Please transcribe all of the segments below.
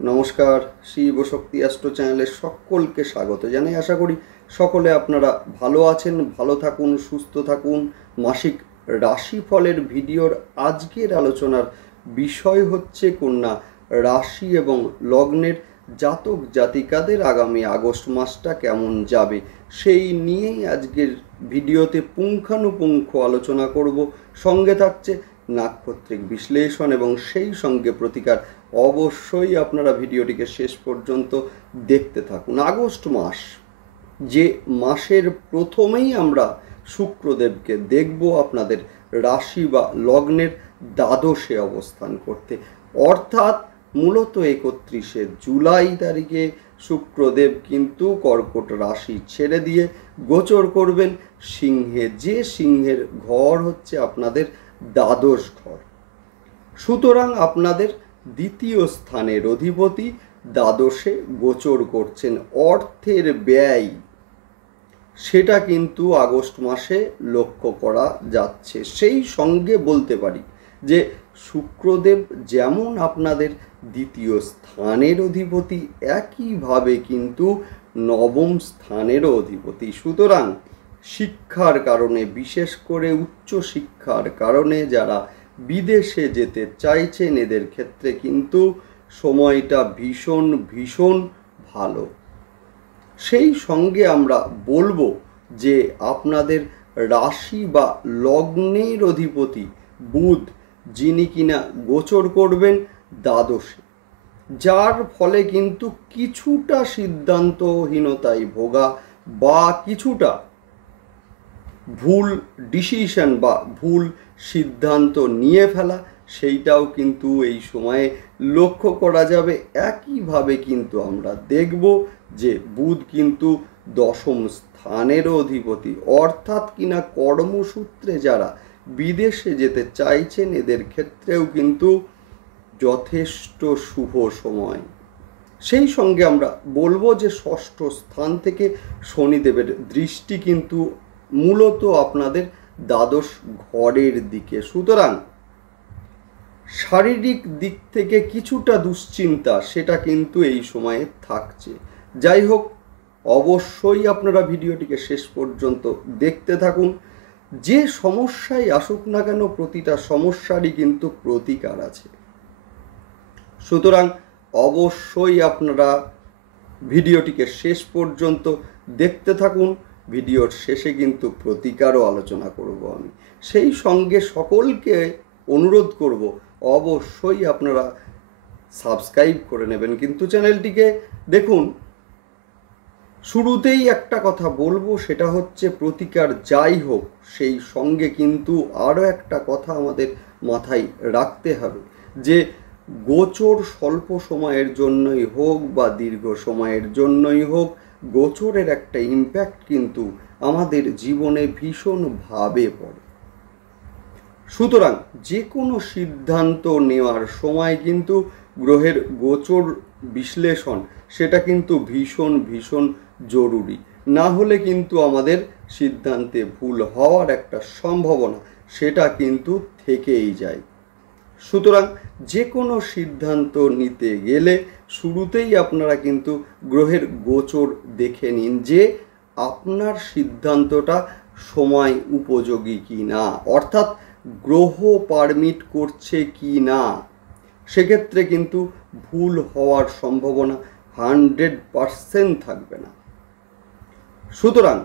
নমস্কার, শিবশক্তি অ্যাস্ট্রো চ্যানেলে সকলকে স্বাগত জানাই। আশা করি সকলে আপনারা ভালো আছেন, ভালো থাকুন, সুস্থ থাকুন। মাসিক রাশিফলের ভিডিওর আজকের আলোচনার বিষয় হচ্ছে কন্যা রাশি এবং লগ্নের জাতক জাতিকাদের আগামী আগস্ট মাসটা কেমন যাবে সেই নিয়েই আজকের ভিডিওতে পুঙ্খানুপুঙ্খ আলোচনা করব। সঙ্গে থাকছে নাক্ষত্রিক বিশ্লেষণ এবং সেই সঙ্গে প্রতিকার। অবশ্যই আপনারা ভিডিওটিকে শেষ পর্যন্ত দেখতে থাকুন। আগস্ট মাস, যে মাসের প্রথমেই আমরা শুক্রদেবকে দেখব আপনাদের রাশি বা লগ্নের দ্বাদশে অবস্থান করতে, অর্থাৎ মূলত 31শে জুলাই তারিখে শুক্রদেব কিন্তু কর্কট রাশি ছেড়ে দিয়ে গোচর করবেন সিংহে, যে সিংহের ঘর হচ্ছে আপনাদের দ্বাদশ ঘর। সুতরাং আপনাদের দ্বিতীয় স্থানের অধিপতি দ্বাদশে গোচর করছেন। অর্থের ব্যয় সেটা কিন্তু আগস্ট মাসে লক্ষ্য করা যাচ্ছে। সেই সঙ্গে বলতে পারি যে শুক্রদেব যেমন আপনাদের দ্বিতীয় স্থানের অধিপতি, একইভাবে কিন্তু নবম স্থানেরও অধিপতি। সুতরাং শিক্ষার কারণে, বিশেষ করে উচ্চ শিক্ষার কারণে যারা বিদেশে যেতে চাইছেন, এদের ক্ষেত্রে কিন্তু সময়টা ভীষণ ভীষণ ভালো। সেই সঙ্গে আমরা বলবো যে আপনাদের রাশি বা লগ্নের অধিপতি বুধ, যিনি কিনা গোচর করবেন দ্বাদশে, যার ফলে কিন্তু কিছুটা সিদ্ধান্তহীনতায় ভোগা বা কিছুটা ভুল ডিসিশন বা ভুল সিদ্ধান্ত নিয়ে ফেলা, সেইটাও কিন্তু এই সময়ে লক্ষ্য করা যাবে। একইভাবে কিন্তু আমরা দেখব যে বুধ কিন্তু দশম স্থানেরও অধিপতি, অর্থাৎ কিনা কর্মসূত্রে যারা বিদেশে যেতে চাইছেন, এদের ক্ষেত্রেও কিন্তু যথেষ্ট শুভ সময়। সেই সঙ্গে আমরা বলবো যে ষষ্ঠ স্থান থেকে শনিদেবের দৃষ্টি কিন্তু মূলত আপনাদের দ্বাদশ ঘরের দিকে। সুতরাং শারীরিক দিক থেকে কিছুটা দুশ্চিন্তা সেটা কিন্তু এই সময়ে থাকছে। যাই হোক, অবশ্যই আপনারা ভিডিওটিকে শেষ পর্যন্ত দেখতে থাকুন। যে সমস্যাই আসুক না কেন, প্রতিটা সমস্যারই কিন্তু প্রতিকার আছে। সুতরাং অবশ্যই আপনারা ভিডিওটিকে শেষ পর্যন্ত দেখতে থাকুন। ভিডিওর শেষে কিন্তু প্রতিকারও আলোচনা করব আমি। সেই সঙ্গে সকলকে অনুরোধ করব, অবশ্যই আপনারা সাবস্ক্রাইব করে নেবেন কিন্তু চ্যানেলটিকে। দেখুন, শুরুতেই একটা কথা বলবো, সেটা হচ্ছে প্রতিকার যাই হোক, সেই সঙ্গে কিন্তু আরও একটা কথা আমাদের মাথায় রাখতে হবে যে গোচর স্বল্প সময়ের জন্যই হোক বা দীর্ঘ সময়ের জন্যই হোক, গোচরের একটা ইম্প্যাক্ট কিন্তু আমাদের জীবনে ভীষণভাবে পড়ে। সুতরাং যে কোনো সিদ্ধান্ত নেওয়ার সময় কিন্তু গ্রহের গোচর বিশ্লেষণ সেটা কিন্তু ভীষণ ভীষণ জরুরি। না হলে কিন্তু আমাদের সিদ্ধান্তে ভুল হওয়ার একটা সম্ভাবনা সেটা কিন্তু থেকেই যায়। সুতরাং যে কোনো সিদ্ধান্ত নিতে গেলে শুরুতেই আপনারা কিন্তু গ্রহের গোচর দেখে নিন যে আপনার সিদ্ধান্তটা সময় উপযোগী কি না, অর্থাৎ গ্রহ পারমিট করছে কি না। সেক্ষেত্রে কিন্তু ভুল হওয়ার সম্ভাবনা 100% থাকবে না। সুতরাং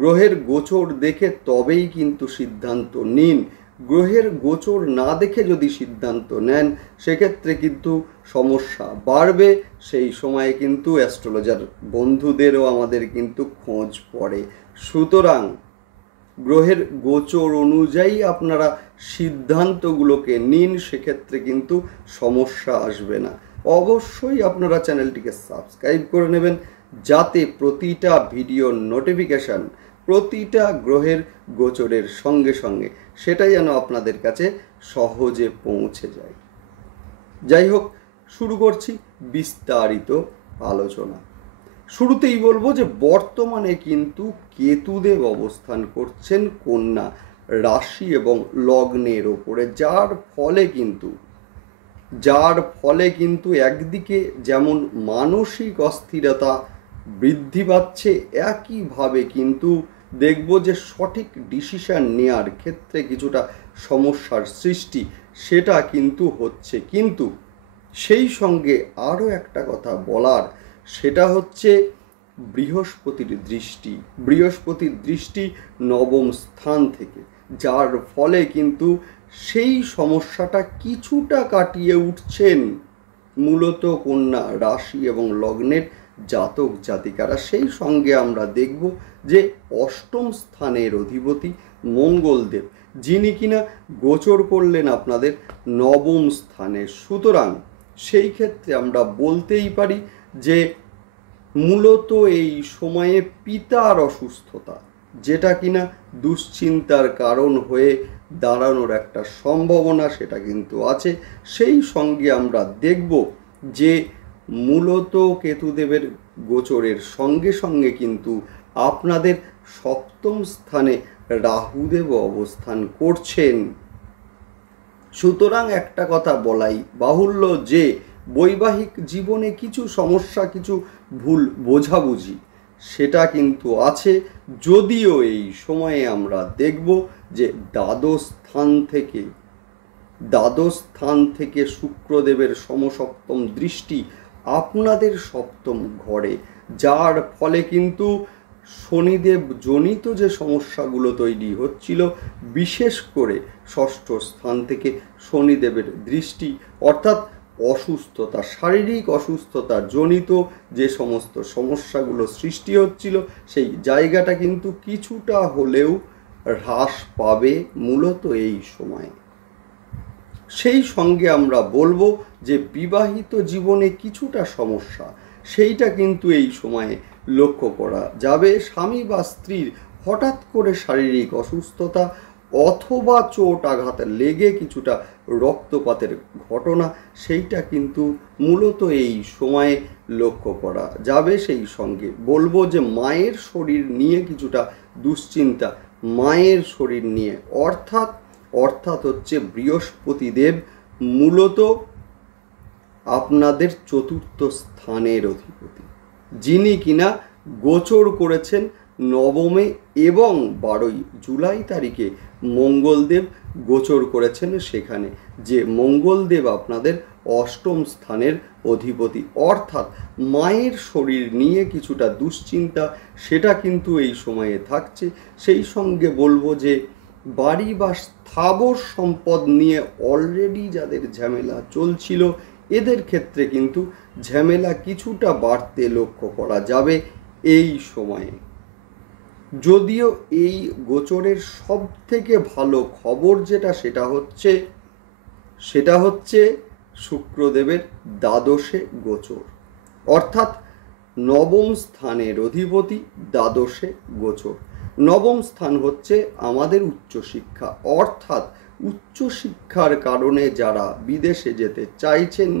গ্রহের গোচর দেখে তবেই কিন্তু সিদ্ধান্ত নিন। গ্রহের গোচর না দেখে যদি সিদ্ধান্ত নেন, সেক্ষেত্রে কিন্তু সমস্যা বাড়বে। সেই সময়ে কিন্তু অ্যাস্ট্রোলজার বন্ধুদেরও আমাদের কিন্তু খোঁজ পড়ে। সুতরাং গ্রহের গোচর অনুযায়ী আপনারা সিদ্ধান্তগুলোকে নিন, সেক্ষেত্রে কিন্তু সমস্যা আসবে না। অবশ্যই আপনারা চ্যানেলটিকে সাবস্ক্রাইব করে নেবেন, যাতে প্রতিটা ভিডিওর নোটিফিকেশান প্রতিটা গ্রহের গোচরের সঙ্গে সঙ্গে সেটা যেন আপনাদের কাছে সহজে পৌঁছে যায়। যাই হোক, শুরু করছি বিস্তারিত আলোচনা। শুরুতেই বলবো যে বর্তমানে কিন্তু কেতুদেব অবস্থান করছেন কন্যা রাশি এবং লগ্নের ওপরে, যার ফলে কিন্তু যার ফলে কিন্তু একদিকে যেমন মানসিক অস্থিরতা বৃদ্ধি পাচ্ছে, একইভাবে কিন্তু দেখব যে সঠিক ডিসিশন নেওয়ার ক্ষেত্রে কিছুটা সমস্যার সৃষ্টি সেটা কিন্তু হচ্ছে। কিন্তু সেই সঙ্গে আরও একটা কথা বলার, সেটা হচ্ছে বৃহস্পতির দৃষ্টি নবম স্থান থেকে, যার ফলে কিন্তু সেই সমস্যাটা কিছুটা কাটিয়ে উঠছেন মূলত কন্যা রাশি এবং লগ্নের জাতক জাতিকারা। সেই সঙ্গে আমরা দেখব যে অষ্টম স্থানের অধিপতি মঙ্গলদেব, যিনি কিনা গোচর করলেন আপনাদের নবম স্থানে। সুতরাং সেই ক্ষেত্রে আমরা বলতেই পারি যে মূলত এই সময়ে পিতার অসুস্থতা, যেটা কিনা দুশ্চিন্তার কারণ হয়ে দাঁড়ানোর একটা সম্ভাবনা সেটা কিন্তু আছে। সেই সঙ্গে আমরা দেখব যে মূলত কেতুদেবের গোচরের সঙ্গে সঙ্গে কিন্তু আপনাদের সপ্তম স্থানে রাহুদেব অবস্থান করছেন। সুতরাং একটা কথা বলাই বাহুল্য যে বৈবাহিক জীবনে কিছু সমস্যা, কিছু ভুল বোঝাবুঝি সেটা কিন্তু আছে। যদিও এই সময়ে আমরা দেখব যে দ্বাদশ স্থান থেকে শুক্রদেবের সমসপ্তম দৃষ্টি আপনাদের সপ্তম ঘরে, যার ফলে কিন্তু শনিদেব জনিত যে সমস্যাগুলো তৈরি হচ্ছিল, বিশেষ করে ষষ্ঠ স্থান থেকে শনিদেবের দৃষ্টি, অর্থাৎ অসুস্থতা, শারীরিক অসুস্থতা জনিত যে সমস্ত সমস্যাগুলো সৃষ্টি হচ্ছিল, সেই জায়গাটা কিন্তু কিছুটা হলেও হ্রাস পাবে মূলত এই সময়ে। সেই সঙ্গে আমরা বলবো যে বিবাহিত জীবনে কিছুটা সমস্যা সেইটা কিন্তু এই সময়ে লক্ষ্য করা যাবে। স্বামী বা স্ত্রীর হঠাৎ করে শারীরিক অসুস্থতা অথবা চোট আঘাত লেগে কিছুটা রক্তপাতের ঘটনা, সেইটা কিন্তু মূলত এই সময়ে লক্ষ্য করা যাবে। সেই সঙ্গে বলবো যে মায়ের শরীর নিয়ে কিছুটা দুশ্চিন্তা, মায়ের শরীর নিয়ে, অর্থাৎ হচ্ছে বৃহস্পতিদেব মূলত আপনাদের চতুর্থ স্থানের অধিপতি, যিনি কিনা গোচর করেছেন নবমে, এবং 12ই জুলাই তারিখে মঙ্গলদেব গোচর করেছেন সেখানে, যে মঙ্গলদেব আপনাদের অষ্টম স্থানের অধিপতি। অর্থাৎ মায়ের শরীর নিয়ে কিছুটা দুশ্চিন্তা সেটা কিন্তু এই সময়ে থাকছে। সেই সঙ্গে বলবো যে বাড়ি বা স্থাবর সম্পদ নিয়ে অলরেডি যাদের ঝামেলা চলছিল, এদের ক্ষেত্রে কিন্তু ঝামেলা কিছুটা বাড়তে লক্ষ্য করা যাবে এই সময়ে। যদিও এই গোচরের সব থেকে ভালো খবর যেটা, সেটা হচ্ছে শুক্রদেবের দ্বাদশে গোচর, অর্থাৎ নবম স্থানের অধিপতি দ্বাদশে গোচর। নবম স্থান হচ্ছে আমাদের উচ্চশিক্ষা, অর্থাৎ উচ্চশিক্ষার কারণে যারা বিদেশে যেতে চাইছেন,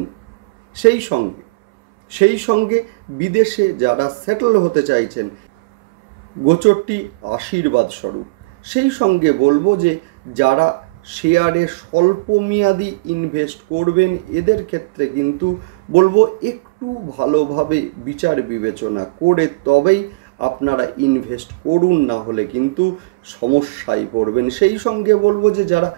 সেই সঙ্গে বিদেশে যারা সেটেল হতে চাইছেন, গোচরটি আশীর্বাদ স্বরূপ। সেই সঙ্গে বলবো যে যারা শেয়ারে স্বল্পমেয়াদী ইনভেস্ট করবেন, এদের ক্ষেত্রে কিন্তু বলবো একটু ভালোভাবে বিচার বিবেচনা করে তবেই আপনারা ইনভেস্ট করুন, না হলে কিন্তু সমস্যায় পড়বেন। সেই সঙ্গে বলবো যে যারা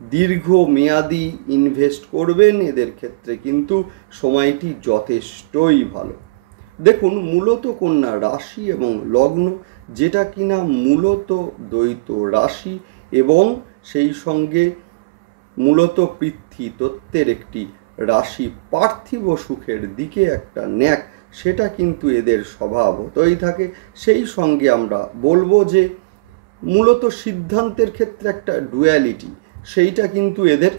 দীর্ঘমেয়াদী ইনভেস্ট করবেন, এদের ক্ষেত্রে কিন্তু সময়টি যথেষ্টই ভালো। দেখুন, মূলত কন্যা রাশি এবং লগ্ন, যেটা কিনা মূলত দ্বৈত রাশি এবং সেই সঙ্গে মূলত পৃথ্বী তত্ত্বের একটি রাশি, পার্থিব সুখের দিকে একটা ন্যাক সেটা কিন্তু এদের স্বভাবতই থাকে। সেই সঙ্গে আমরা বলবো যে মূলত সিদ্ধান্তের ক্ষেত্রে একটা ডুয়ালিটি সেইটা কিন্তু এদের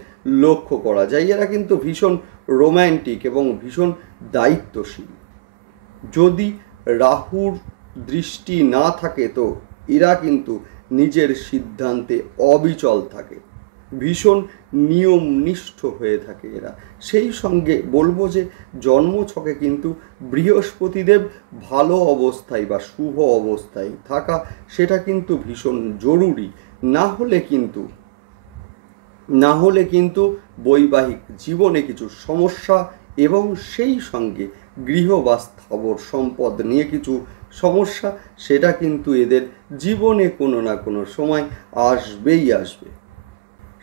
লক্ষ্য করা যায়। এরা কিন্তু ভীষণ রোম্যান্টিক এবং ভীষণ দায়িত্বশীল। যদি রাহুর দৃষ্টি না থাকে তো এরা কিন্তু নিজের সিদ্ধান্তে অবিচল থাকে, ভীষণ নিয়মনিষ্ঠ হয়ে থাকে এরা। সেই সঙ্গে বলবো যে জন্মছকে কিন্তু বৃহস্পতিদেব ভালো অবস্থায় বা শুভ অবস্থায় থাকা সেটা কিন্তু ভীষণ জরুরি। না হলে কিন্তু না হলে কিন্তু বৈবাহিক জীবনে কিছু সমস্যা এবং সেই সঙ্গে গৃহ বা স্থাবর সম্পদ নিয়ে কিছু সমস্যা, সেটা কিন্তু এদের জীবনে কোনো না কোনো সময় আসবেই আসবে।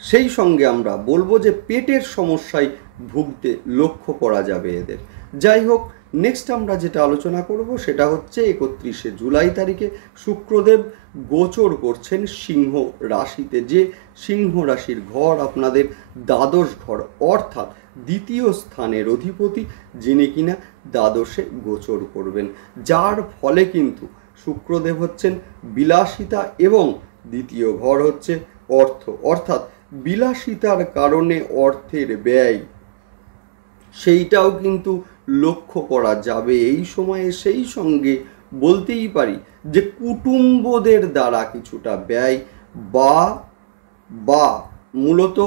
সেই সঙ্গে আমরা বলবো যে পেটের সমস্যায় ভুগতে লক্ষ্য করা যাবে এদের। যাই হোক, নেক্সট আমরা যেটা আলোচনা করব সেটা হচ্ছে 31শে জুলাই তারিখে শুক্রদেব গোচর করছেন সিংহ রাশিতে, যে সিংহ রাশির ঘর আপনাদের দ্বাদশ ঘর, অর্থাৎ দ্বিতীয় স্থানের অধিপতি, যিনি কিনা দ্বাদশে গোচর করবেন, যার ফলে কিন্তু শুক্রদেব হচ্ছেন বিলাসিতা এবং দ্বিতীয় ঘর হচ্ছে অর্থ, অর্থাৎ বিলাসিতার কারণে অর্থের ব্যয় সেইটাও কিন্তু লক্ষ্য করা যাবে এই সময়ে। সেই সঙ্গে বলতেই পারি যে কুটুম্বদের দ্বারা কিছুটা ব্যয় বা মূলত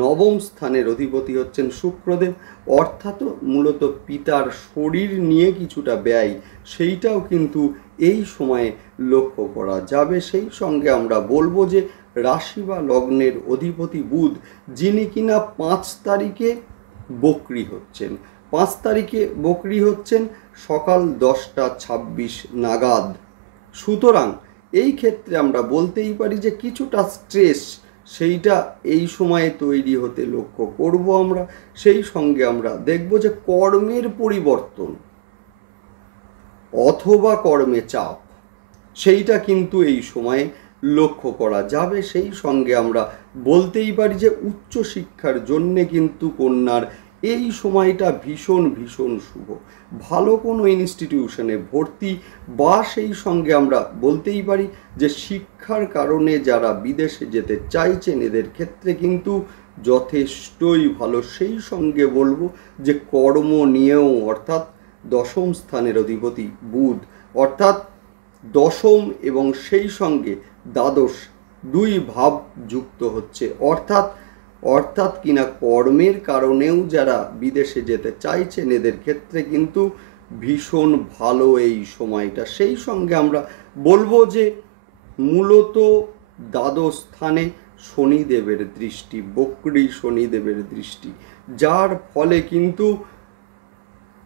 নবম স্থানের অধিপতি হচ্ছেন শুক্রদেব, অর্থাৎ মূলত পিতার শরীর নিয়ে কিছুটা ব্যয় সেইটাও কিন্তু এই সময়ে লক্ষ্য করা যাবে। সেই সঙ্গে আমরা বলবো যে রাশি বা লগ্নের অধিপতি বুধ, যিনি কিনা 5 তারিখে বকরি হচ্ছেন, 5 তারিখে বকরি হচ্ছেন সকাল 10:26 নাগাদ। সুতরাং এই ক্ষেত্রে আমরা বলতেই পারি যে কিছুটা স্ট্রেস সেইটা এই সময়ে তৈরি হতে লক্ষ্য করব আমরা। সেই সঙ্গে আমরা দেখব যে কর্মের পরিবর্তন অথবা কর্মে চাপ সেইটা কিন্তু এই সময়ে লক্ষ্য করা যাবে। সেই সঙ্গে আমরা বলতেই পারি যে উচ্চশিক্ষার জন্যে কিন্তু কন্যার এই সময়টা ভীষণ ভীষণ শুভ। ভালো কোনো ইনস্টিটিউশনে ভর্তি বা সেই সঙ্গে আমরা বলতেই পারি যে শিক্ষার কারণে যারা বিদেশে যেতে চাইছেন এদের ক্ষেত্রে কিন্তু যথেষ্টই ভালো। সেই সঙ্গে বলবো যে কর্ম নিয়েও, অর্থাৎ দশম স্থানের অধিপতি বুধ, অর্থাৎ দশম এবং সেই সঙ্গে দ্বাদশ দুই ভাব যুক্ত হচ্ছে, অর্থাৎ কিনা কর্মের কারণেও যারা বিদেশে যেতে চাইছেন এদের ক্ষেত্রে কিন্তু ভীষণ ভালো এই সময়টা। সেই সঙ্গে আমরা বলবো যে মূলত দ্বাদশ স্থানে শনিদেবের দৃষ্টি, বক্রী শনিদেবের দৃষ্টি, যার ফলে কিন্তু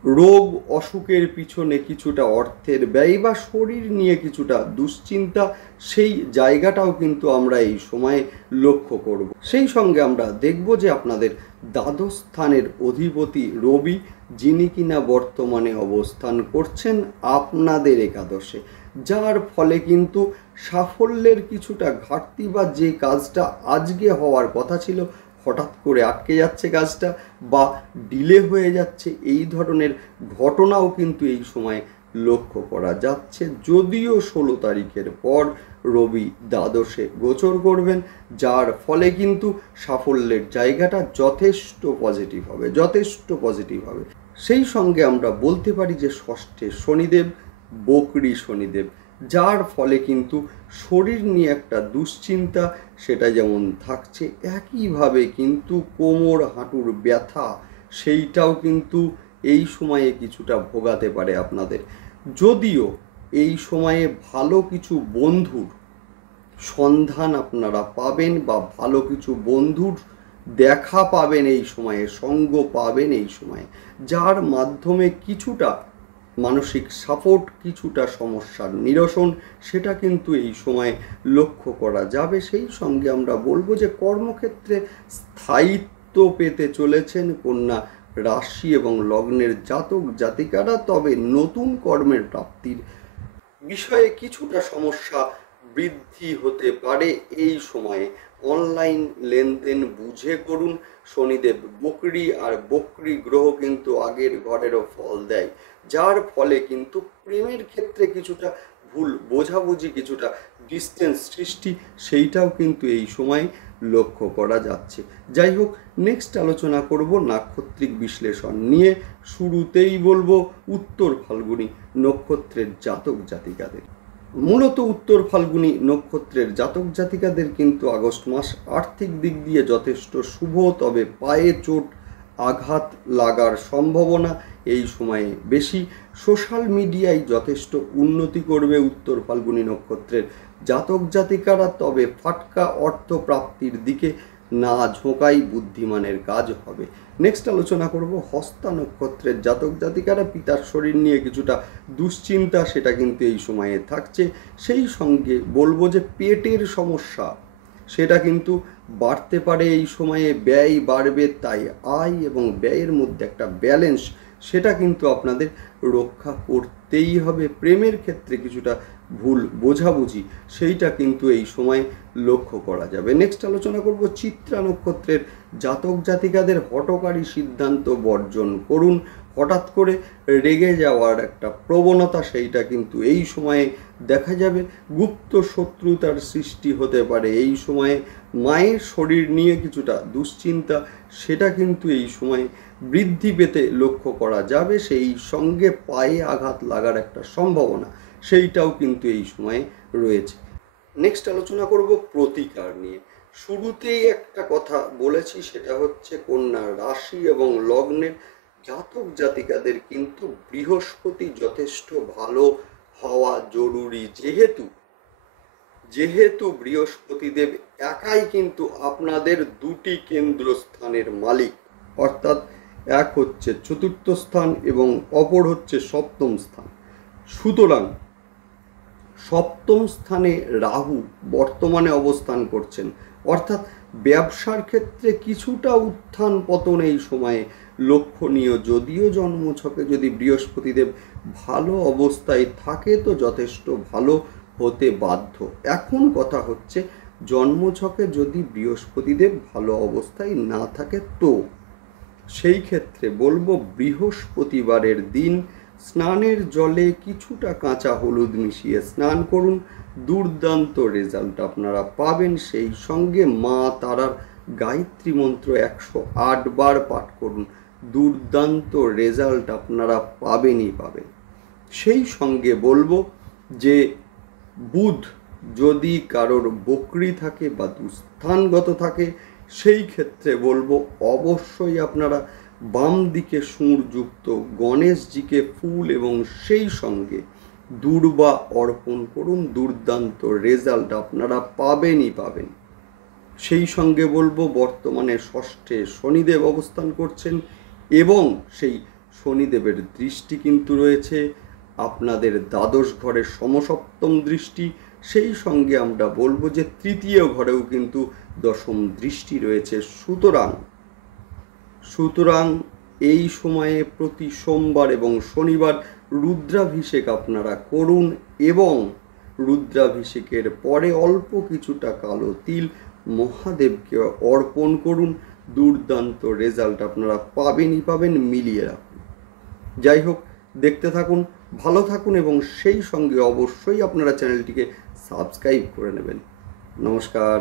রোগ অসুখের পিছনে কিছুটা অর্থের ব্যয় বা শরীর নিয়ে কিছুটা দুশ্চিন্তা, সেই জায়গাটাও কিন্তু আমরা এই সময়ে লক্ষ্য করব। সেই সঙ্গে আমরা দেখব যে আপনাদের দ্বাদশ স্থানের অধিপতি রবি, যিনি কিনা বর্তমানে অবস্থান করছেন আপনাদের একাদশে, যার ফলে কিন্তু সাফল্যের কিছুটা ঘাটতি বা যে কাজটা আজকে হওয়ার কথা ছিল হঠাৎ করে আটকে যাচ্ছে কাজটা বা ডিলে হয়ে যাচ্ছে, এই ধরনের ঘটনাও কিন্তু এই সময় লক্ষ্য করা যাচ্ছে। যদিও 16 তারিখের পর রবি দ্বাদশে গোচর করবেন, যার ফলে কিন্তু সাফল্যের জায়গাটা যথেষ্ট পজিটিভ হবে। সেই সঙ্গে আমরা বলতে পারি যে ষষ্ঠে শনিদেব, বকরি শনিদেব, যার ফলে কিন্তু শরীর নিয়ে একটা দুশ্চিন্তা সেটা যেমন থাকছে, একইভাবে কিন্তু কোমর হাঁটুর ব্যথা সেইটাও কিন্তু এই সময়ে কিছুটা ভোগাতে পারে আপনাদের। যদিও এই সময়ে ভালো কিছু বন্ধুর সন্ধান আপনারা পাবেন বা ভালো কিছু বন্ধুর দেখা পাবেন এই সময়ে, সঙ্গ পাবেন এই সময়ে, যার মাধ্যমে কিছুটা মানসিক সাপোর্ট, কিছুটা সমস্যার নিরসন সেটা কিন্তু এই সময় লক্ষ্য করা যাবে। সেই সঙ্গে আমরা বলবো যে কর্মক্ষেত্রে স্থায়িত্ব পেতে চলেছেন কন্যা রাশি এবং লগ্নের জাতক জাতিকারা, তবে নতুন কর্মের প্রাপ্তির বিষয়ে কিছুটা সমস্যা বৃদ্ধি হতে পারে এই সময়ে। অনলাইন লেনদেন বুঝে করুন। শনিদেব বকরি, আর বকরি গ্রহ কিন্তু আগের ঘরেরও ফল দেয়, যার ফলে কিন্তু প্রেমের ক্ষেত্রে কিছুটা ভুল বোঝাবুঝি, কিছুটা ডিস্টেন্স সৃষ্টি সেইটাও কিন্তু এই সময় লক্ষ্য করা যাচ্ছে। যাই হোক, নেক্সট আলোচনা করব নাক্ষত্রিক বিশ্লেষণ নিয়ে। শুরুতেই বলবো উত্তর ফাল্গুনী নক্ষত্রের জাতক জাতিকাদের। মূলত উত্তর ফাল্গুনী নক্ষত্রের জাতক জাতিকাদের কিন্তু আগস্ট মাস আর্থিক দিক দিয়ে যথেষ্ট শুভ, তবে পায়ে চোট আঘাত লাগার সম্ভাবনা এই সময়ে বেশি। সোশ্যাল মিডিয়ায় যথেষ্ট উন্নতি করবে উত্তর ফাল্গুনী নক্ষত্রের জাতক জাতিকারা, তবে ফাটকা অর্থ প্রাপ্তির দিকে না ঝোঁকাই বুদ্ধিমানের কাজ হবে। নেক্সট আলোচনা করব হস্তা নক্ষত্রের জাতক জাতিকারা। পিতার শরীর নিয়ে কিছুটা দুশ্চিন্তা সেটা কিন্তু এই সময়ে থাকছে। সেই সঙ্গে বলবো যে পেটের সমস্যা সেটা কিন্তু বাড়তে পারে এই সময়ে, ব্যয় বাড়বে, তাই আয় এবং ব্যয়ের মধ্যে একটা ব্যালেন্স সেটা কিন্তু আপনাদের রক্ষা করতেই হবে। প্রেমের ক্ষেত্রে কিছুটা ভুল বোঝাবুঝি সেইটা কিন্তু এই সময় লক্ষ্য করা যাবে। নেক্সট আলোচনা করব চিত্রা নক্ষত্রের জাতক জাতিকাদের। হঠকারী সিদ্ধান্ত বর্জন করুন। হঠাৎ করে রেগে যাওয়ার একটা প্রবণতা সেইটা কিন্তু এই সময়ে দেখা যাবে। গুপ্ত শত্রুতার সৃষ্টি হতে পারে এই সময়ে। মায়ের শরীর নিয়ে কিছুটা দুশ্চিন্তা সেটা কিন্তু এই সময়ে বৃদ্ধি পেতে লক্ষ্য করা যাবে। সেই সঙ্গে পায়ে আঘাত লাগার একটা সম্ভাবনা সেইটাও কিন্তু এই সময়ে রয়েছে। নেক্সট আলোচনা করব প্রতিকার নিয়ে। শুরুতেই একটা কথা বলেছি, সেটা হচ্ছে কন্যা রাশি এবং লগ্নের জাতক জাতিকাদের কিন্তু বৃহস্পতি যথেষ্ট ভালো হওয়া জরুরি। যেহেতু বৃহস্পতিদেব একাই কিন্তু আপনাদের দুটি কেন্দ্রস্থানের মালিক, অর্থাৎ এক হচ্ছে চতুর্থ স্থান এবং অপর হচ্ছে সপ্তম স্থান। সুতরাং সপ্তম স্থানে রাহু বর্তমানে অবস্থান করছেন, অর্থাৎ ব্যবসার ক্ষেত্রে কিছুটা উত্থান পতন এই সময়ে লক্ষণীয়। যদিও জন্মছকে যদি বৃহস্পতিদেব ভালো অবস্থায় থাকে তো যথেষ্ট ভালো হতে বাধ্য। এখন কথা হচ্ছে জন্মছকে যদি বৃহস্পতিদেব ভালো অবস্থায় না থাকে তো সেই ক্ষেত্রে বলবো বৃহস্পতিবারের দিন স্নানের জলে কিছুটা কাঁচা হলুদ মিশিয়ে স্নান করুন। দুর্দান্ত রেজাল্ট আপনারা পাবেন। সেই সঙ্গে মা তারার গায়ত্রী মন্ত্র 108 বার পাঠ করুন। দুর্দান্ত রেজাল্ট আপনারা পাবেনই পাবেন। সেই সঙ্গে বলবো যে বুধ যদি কারোর বকরি থাকে বা দুস্থানগত থাকে সেই ক্ষেত্রে বলবো অবশ্যই আপনারা বাম দিকে সুরযুক্ত গণেশজিকে ফুল এবং সেই সঙ্গে দূর্বা অর্পণ করুন। দুর্দান্ত রেজাল্ট আপনারা পাবেনই পাবেন। সেই সঙ্গে বলবো বর্তমানে ষষ্ঠে শনিদেব অবস্থান করছেন এবং সেই শনিদেবের দৃষ্টি কিন্তু রয়েছে আপনাদের দ্বাদশ ঘরের সমসপ্তম দৃষ্টি। সেই সঙ্গে আমরা বলবো যে তৃতীয় ঘরেও কিন্তু দশম দৃষ্টি রয়েছে। সুতরাং এই সময়ে প্রতি সোমবার এবং শনিবার রুদ্রাভিষেক আপনারা করুন এবং রুদ্রাভিষেকের পরে অল্প কিছুটা কালো তিল মহাদেবকে অর্পণ করুন। দুর্দান্ত রেজাল্ট আপনারা পাবেনই পাবেন, মিলিয়ে রাখুন। যাই হোক, দেখতে থাকুন, ভালো থাকুন এবং সেই সঙ্গে অবশ্যই আপনারা চ্যানেলটিকে সাবস্ক্রাইব করে নেবেন। নমস্কার।